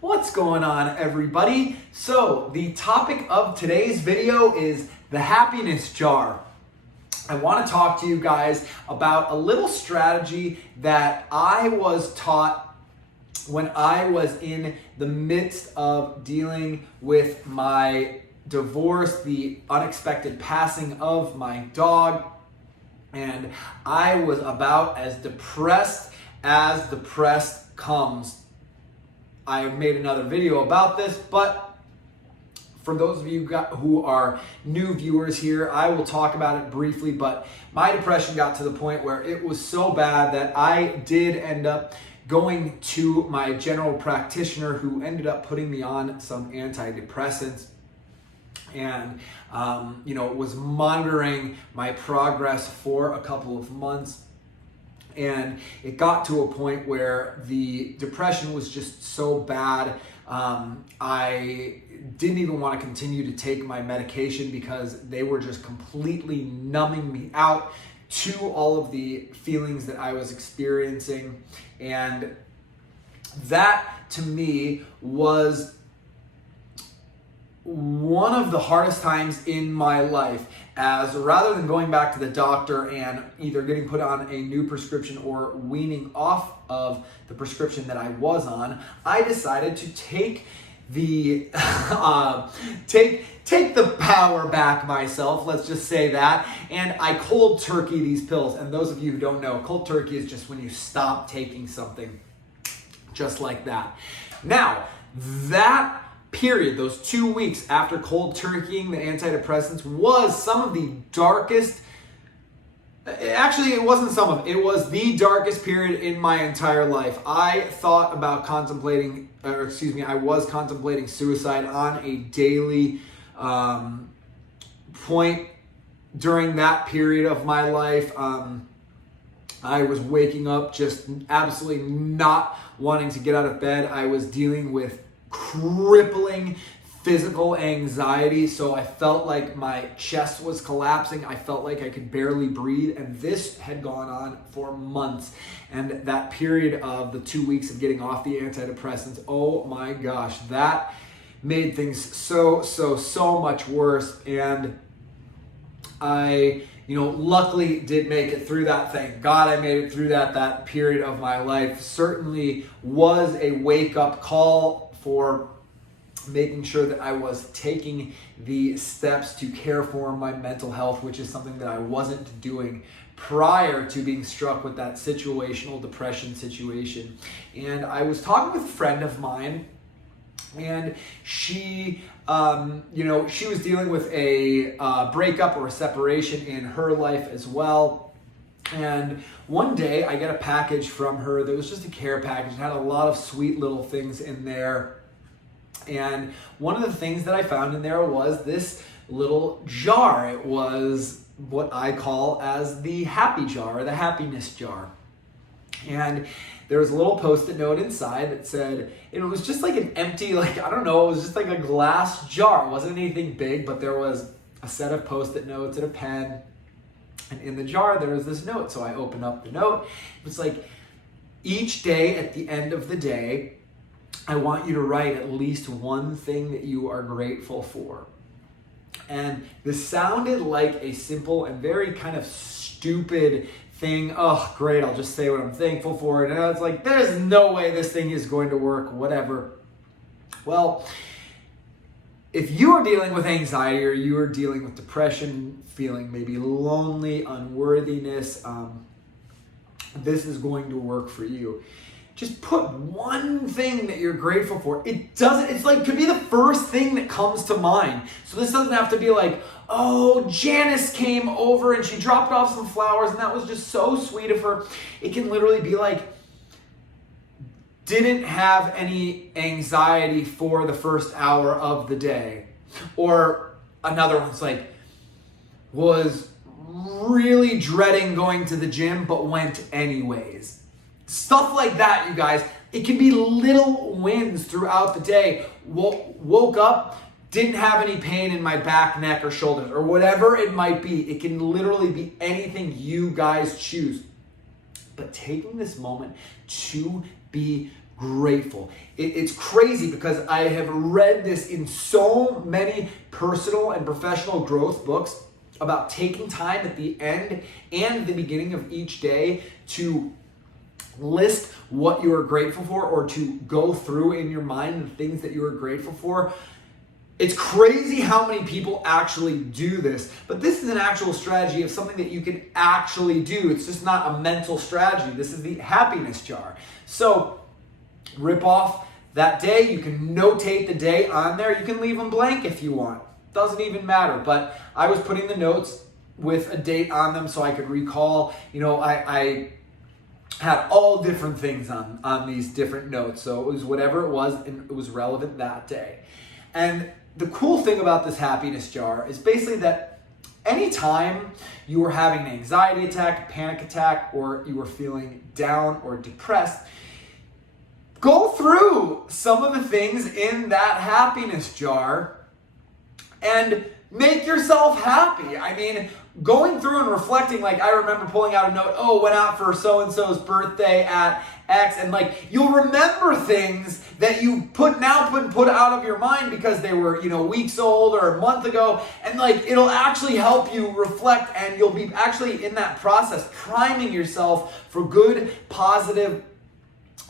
What's going on, everybody? So the topic of today's video is the happiness jar. I want to talk to you guys about a little strategy that I was taught when I was in the midst of dealing with my divorce, the unexpected passing of my dog, and I was about as depressed comes. I made another video about this, but for those of you who are new viewers here, I will talk about it briefly, but my depression got to the point where it was so bad that I did end up going to my general practitioner, who ended up putting me on some antidepressants and was monitoring my progress for a couple of months. And it got to a point where the depression was just so bad, I didn't even want to continue to take my medication because they were just completely numbing me out to all of the feelings that I was experiencing. And that, to me, was one of the hardest times in my life, as rather than going back to the doctor and either getting put on a new prescription or weaning off of the prescription that I was on, I decided to take the take the power back myself, let's just say that, and I cold turkey these pills. And those of you who don't know, cold turkey is just when you stop taking something, just like that. Now, that period, those 2 weeks after cold turkeying the antidepressants, was some of the darkest, actually it wasn't some of it was the darkest period in my entire life. I thought about I was contemplating suicide on a daily point during that period of my life. I was waking up just absolutely not wanting to get out of bed. I was dealing with crippling physical anxiety, so I felt like my chest was collapsing. I felt like I could barely breathe, and this had gone on for months. And that period of the 2 weeks of getting off the antidepressants, oh my gosh, that made things so much worse. And I luckily did make it through that. Thank God I made it through that. That period of my life certainly was a wake-up call for making sure that I was taking the steps to care for my mental health, which is something that I wasn't doing prior to being struck with that situational depression situation. And I was talking with a friend of mine, and she was dealing with a breakup or a separation in her life as well. And one day I get a package from her that was just a care package. It had a lot of sweet little things in there. And one of the things that I found in there was this little jar. It was what I call as the happy jar, or the happiness jar. And there was a little Post-it note inside that said, it was just like an empty, it was just like a glass jar. It wasn't anything big, but there was a set of Post-it notes and a pen. And in the jar, there was this note. So I opened up the note. It was like, each day at the end of the day, I want you to write at least one thing that you are grateful for. And this sounded like a simple and very kind of stupid thing. Oh, great, I'll just say what I'm thankful for. And I was like, there's no way this thing is going to work, whatever. Well, if you are dealing with anxiety, or you are dealing with depression, feeling maybe lonely, unworthiness, this is going to work for you. Just put one thing that you're grateful for. Could be the first thing that comes to mind. So this doesn't have to be like, oh, Janice came over and she dropped off some flowers and that was just so sweet of her. It can literally be like, didn't have any anxiety for the first hour of the day. Or another one's like, was really dreading going to the gym but went anyways. Stuff like that, you guys. It can be little wins throughout the day. Woke up, didn't have any pain in my back, neck, or shoulders, or whatever it might be. It can literally be anything you guys choose. But taking this moment to be grateful. It's crazy because I have read this in so many personal and professional growth books about taking time at the end and the beginning of each day to list what you are grateful for, or to go through in your mind the things that you are grateful for. It's crazy how many people actually do this, but this is an actual strategy of something that you can actually do. It's just not a mental strategy. This is the happiness jar. So rip off that day. You can notate the day on there. You can leave them blank if you want. Doesn't even matter. But I was putting the notes with a date on them so I could recall. I had all different things on these different notes. So it was whatever it was, and it was relevant that day. And the cool thing about this happiness jar is basically that anytime you are having an anxiety attack, a panic attack, or you are feeling down or depressed, go through some of the things in that happiness jar and make yourself happy. I mean, going through and reflecting, like I remember pulling out a note, went out for so-and-so's birthday at X, and like you'll remember things that you put out of your mind because they were, weeks old or a month ago, and like it'll actually help you reflect, and you'll be actually in that process priming yourself for good, positive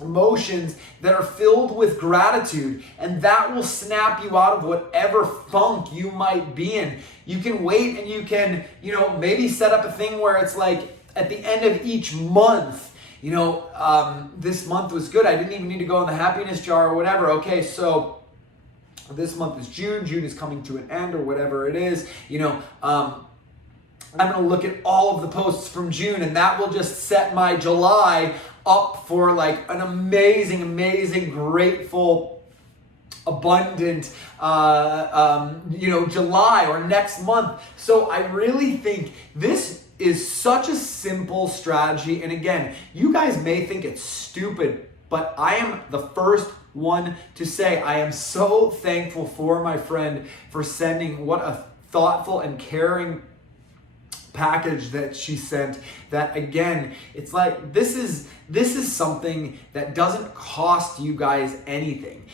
emotions that are filled with gratitude, and that will snap you out of whatever funk you might be in. You can wait and you can, maybe set up a thing where it's like at the end of each month, this month was good. I didn't even need to go in the happiness jar or whatever. Okay, so this month is June. June is coming to an end or whatever it is. I'm going to look at all of the posts from June, and that will just set my July up for like an amazing, grateful, abundant, July or next month. So I really think this is such a simple strategy. And again, you guys may think it's stupid, but I am the first one to say I am so thankful for my friend for sending what a thoughtful and caring package that she sent. That again, it's like this is something that doesn't cost you guys anything.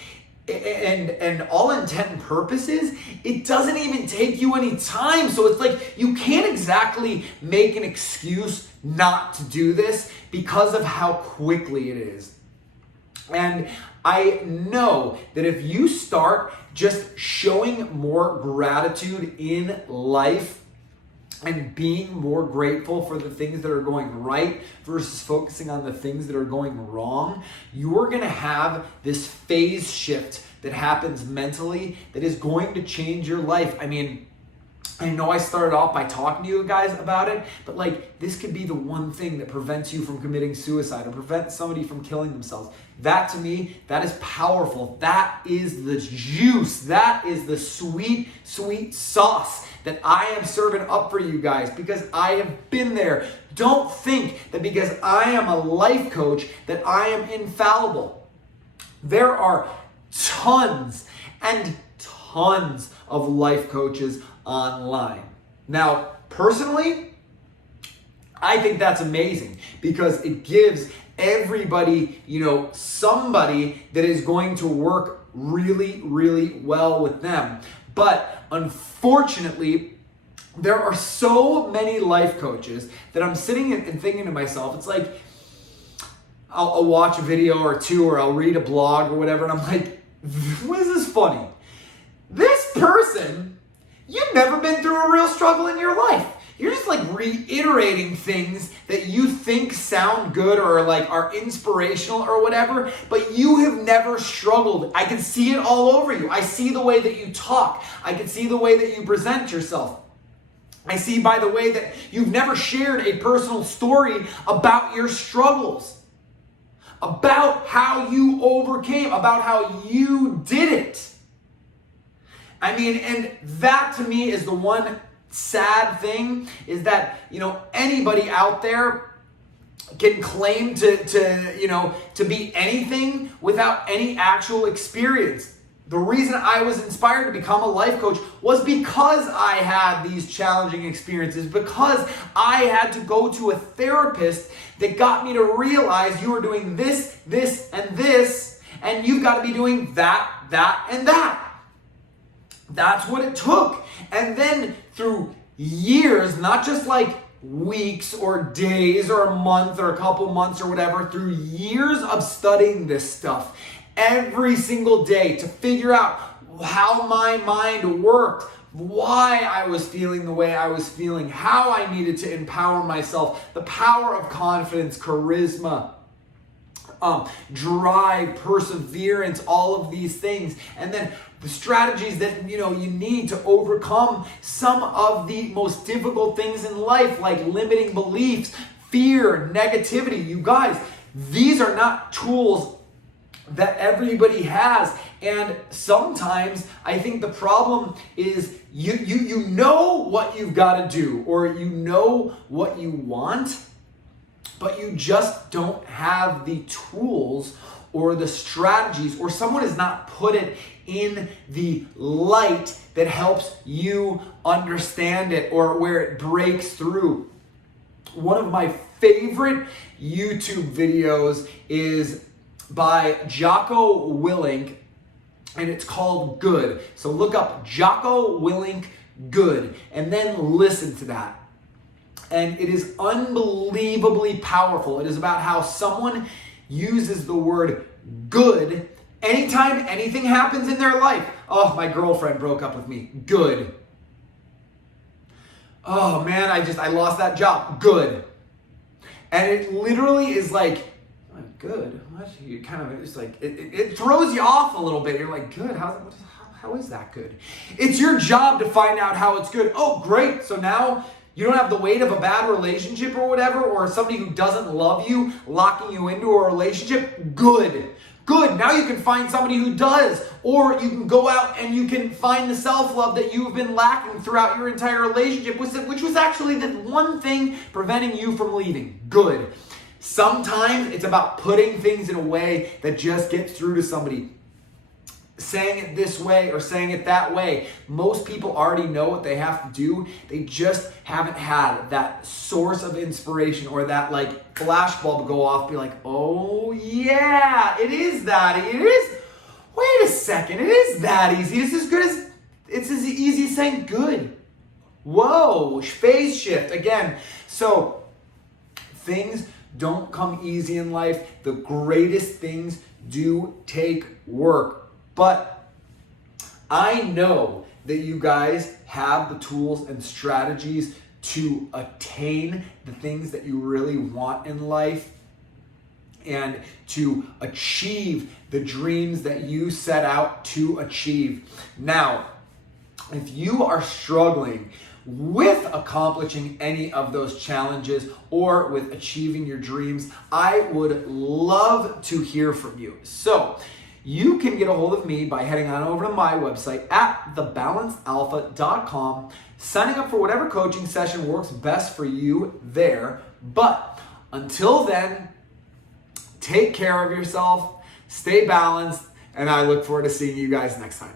And all intent and purposes, it doesn't even take you any time. So it's like you can't exactly make an excuse not to do this because of how quickly it is. And I know that if you start just showing more gratitude in life and being more grateful for the things that are going right versus focusing on the things that are going wrong, you're going to have this phase shift that happens mentally that is going to change your life. I mean, I know I started off by talking to you guys about it, but like this could be the one thing that prevents you from committing suicide or prevents somebody from killing themselves. That to me, that is powerful. That is the juice. That is the sweet, sweet sauce that I am serving up for you guys because I have been there. Don't think that because I am a life coach that I am infallible. There are tons and tons of life coaches online. Now, personally, I think that's amazing because it gives everybody, somebody that is going to work really, really well with them. But unfortunately, there are so many life coaches that I'm sitting and thinking to myself, it's like, I'll watch a video or two, or I'll read a blog or whatever, and I'm like, what is this funny? This person, you've never been through a real struggle in your life. You're just like reiterating things that you think sound good or like are inspirational or whatever, but you have never struggled. I can see it all over you. I see the way that you talk. I can see the way that you present yourself. I see by the way that you've never shared a personal story about your struggles, about how you overcame, about how you did it. I mean, and that to me is the one sad thing is that, anybody out there can claim to be anything without any actual experience. The reason I was inspired to become a life coach was because I had these challenging experiences, because I had to go to a therapist that got me to realize you are doing this, this, and this, and you've got to be doing that, that, and that. That's what it took. And then through years, not just like weeks or days or a month or a couple months or whatever, through years of studying this stuff every single day to figure out how my mind worked, why I was feeling the way I was feeling, how I needed to empower myself, the power of confidence, charisma, drive, perseverance, all of these things. And then the strategies that you need to overcome some of the most difficult things in life, like limiting beliefs, fear, negativity. You guys, these are not tools that everybody has. And sometimes I think the problem is you know what you've got to do, or you know what you want, but you just don't have the tools or the strategies, or someone has not put it in the light that helps you understand it, or where it breaks through. One of my favorite YouTube videos is by Jocko Willink, and it's called Good. So look up Jocko Willink Good, and then listen to that. And it is unbelievably powerful. It is about how someone uses the word good anytime anything happens in their life. Oh, my girlfriend broke up with me. Good. Oh man, I lost that job. Good. And it literally is like, good. What? You kind of, it's like, it throws you off a little bit. You're like, good. How is that good? It's your job to find out how it's good. Oh, great. So now you don't have the weight of a bad relationship or whatever, or somebody who doesn't love you locking you into a relationship. Good. Good. Now you can find somebody who does, or you can go out and you can find the self-love that you've been lacking throughout your entire relationship, which was actually the one thing preventing you from leaving. Good. Sometimes it's about putting things in a way that just gets through to somebody. Saying it this way or saying it that way. Most people already know what they have to do. They just haven't had that source of inspiration, or that like flashbulb go off, be like, oh yeah, it is that. It is. Wait a second, it is that easy. It's as easy as saying good. Whoa, phase shift again. So things don't come easy in life. The greatest things do take work. But I know that you guys have the tools and strategies to attain the things that you really want in life, and to achieve the dreams that you set out to achieve. Now, if you are struggling with accomplishing any of those challenges or with achieving your dreams, I would love to hear from you. So you can get a hold of me by heading on over to my website at thebalancedalpha.com, signing up for whatever coaching session works best for you there. But until then, take care of yourself, stay balanced, and I look forward to seeing you guys next time.